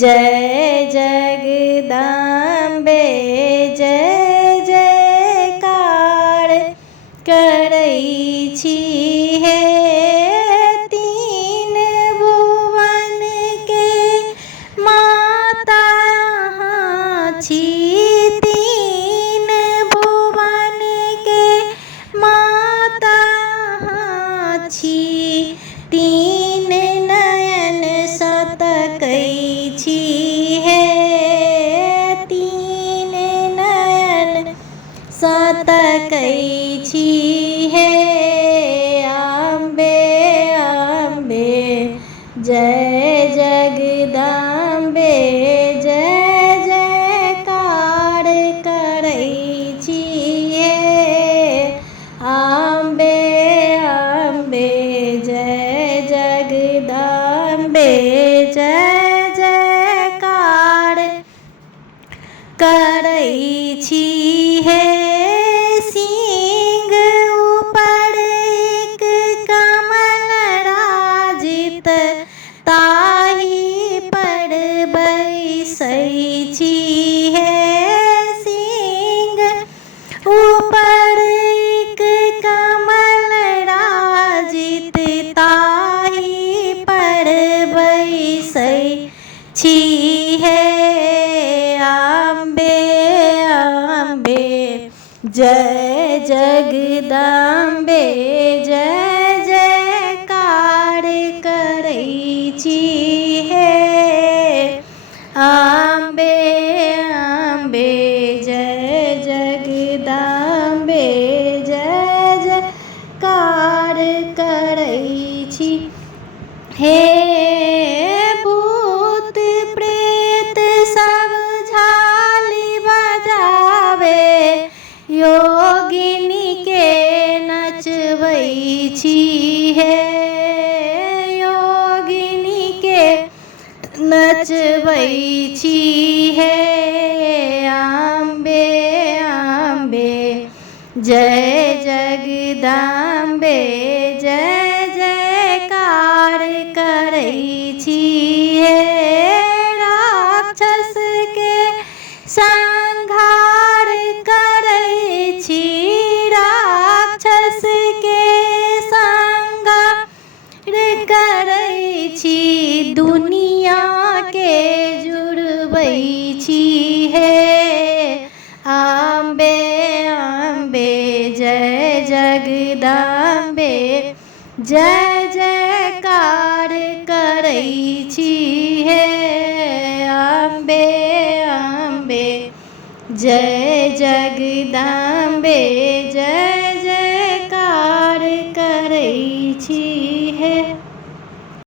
जय जगदम्बे जय जयकार करै छी हे तीन भुवन के माता अहाँ छी। तीन भुवन के माता अहाँ छी। तीन नयन सँ तकै छी हे तीन नयन सँ तकै छी हे अम्बे अम्बे जय जगदम्बे जय जयकार करै छी हे अम्बे अम्बे जय जगदम्बे जय जयकार करै छी हे। सिंह ऊपर एक कमल राजित ताहि पर बैसै छी हे। सिंह ऊपर एक कमल राजित ताहि पर बैसै छी हे अम्बे अम्बे जय जगदम्बे जय जयकार करै छी हे अम्बे अम्बे जय जगदम्बे जय जयकार करै छी हे। भूत प्रेत सब झाली बजावे योगिनी के नचबै छी हे। योगिनी के नचबै छी हे अम्बे अम्बे जय जगदम्बे जय जयकार करै छी हे। राक्षस के संहार करै छी। राक्षस के संहार करै छी। दुनिया के जुड़बै छी हे अम्बे अम्बे जय जगदम्बे जय जयकार करै छी हे अम्बे अम्बे जय जगदम्बे जय